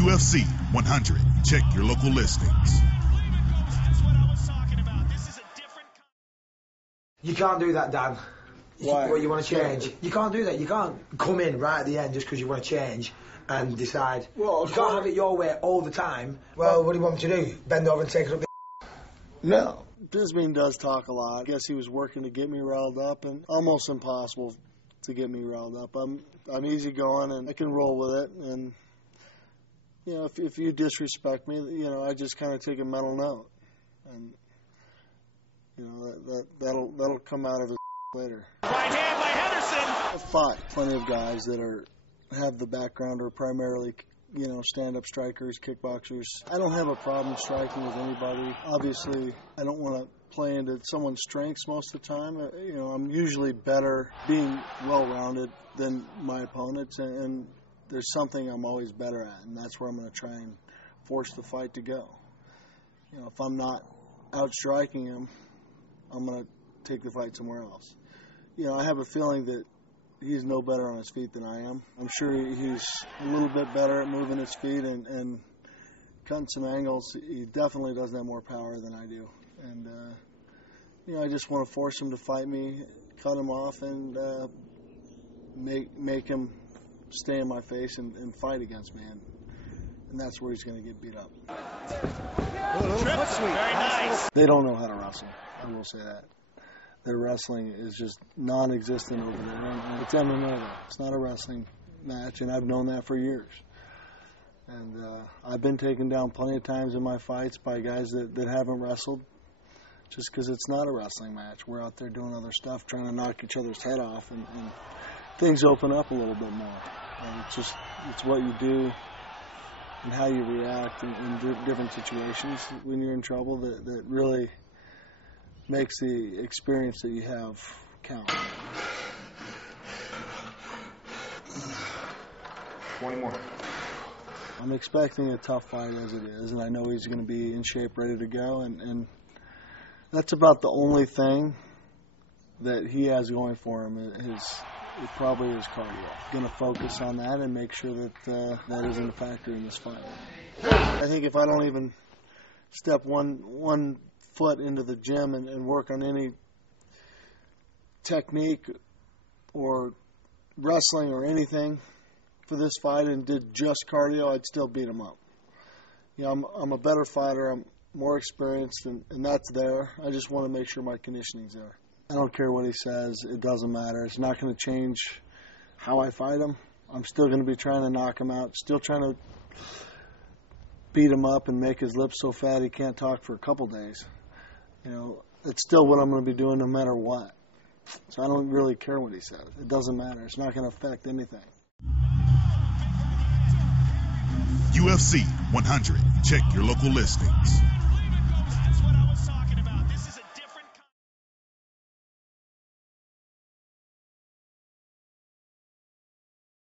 UFC 100. Check your local listings. You can't do that, Dan. Why? What you want to change. You can't do that. You can't come in right at the end just because you want to change and decide. Well, you can't have it your way all the time. Well, what do you want me to do? Bend over and take it up the... No. Bisping does talk a lot. I guess he was working to get me riled up, and almost impossible to get me riled up. I'm easygoing, and I can roll with it. And you know, if you disrespect me, you know, I just kind of take a mental note, and you know that'll come out of it later. Right hand by Henderson. I've fought plenty of guys that have the background or primarily, you know, stand-up strikers, kickboxers. I don't have a problem striking with anybody. Obviously, I don't want to play into someone's strengths most of the time. You know, I'm usually better being well-rounded than my opponents, and there's something I'm always better at, and that's where I'm going to try and force the fight to go. You know, if I'm not out-striking him, I'm going to take the fight somewhere else. You know, I have a feeling that he's no better on his feet than I am. I'm sure he's a little bit better at moving his feet and cutting some angles. He definitely doesn't have more power than I do. And, you know, I just want to force him to fight me, cut him off, and make him stay in my face and fight against me. And that's where he's going to get beat up. Very nice. They don't know how to wrestle. I will say that. Their wrestling is just non-existent over there. And it's MMA, though. It's not a wrestling match, and I've known that for years. And I've been taken down plenty of times in my fights by guys that haven't wrestled just because it's not a wrestling match. We're out there doing other stuff, trying to knock each other's head off, and things open up a little bit more. And it's what you do and how you react in different situations when you're in trouble that really makes the experience that you have count. 20 more. I'm expecting a tough fight as it is, and I know he's going to be in shape, ready to go, and that's about the only thing that he has going for him is probably his cardio. Going to focus on that and make sure that that isn't a factor in this fight. I think if I don't even step one foot into the gym and work on any technique or wrestling or anything for this fight and did just cardio, I'd still beat him up. You know, I'm a better fighter. I'm more experienced, and that's there. I just want to make sure my conditioning's there. I don't care what he says. It doesn't matter. It's not going to change how I fight him. I'm still going to be trying to knock him out, still trying to beat him up and make his lips so fat he can't talk for a couple days. You know, it's still what I'm going to be doing no matter what. So I don't really care what he says. It doesn't matter. It's not going to affect anything. UFC 100. Check your local listings.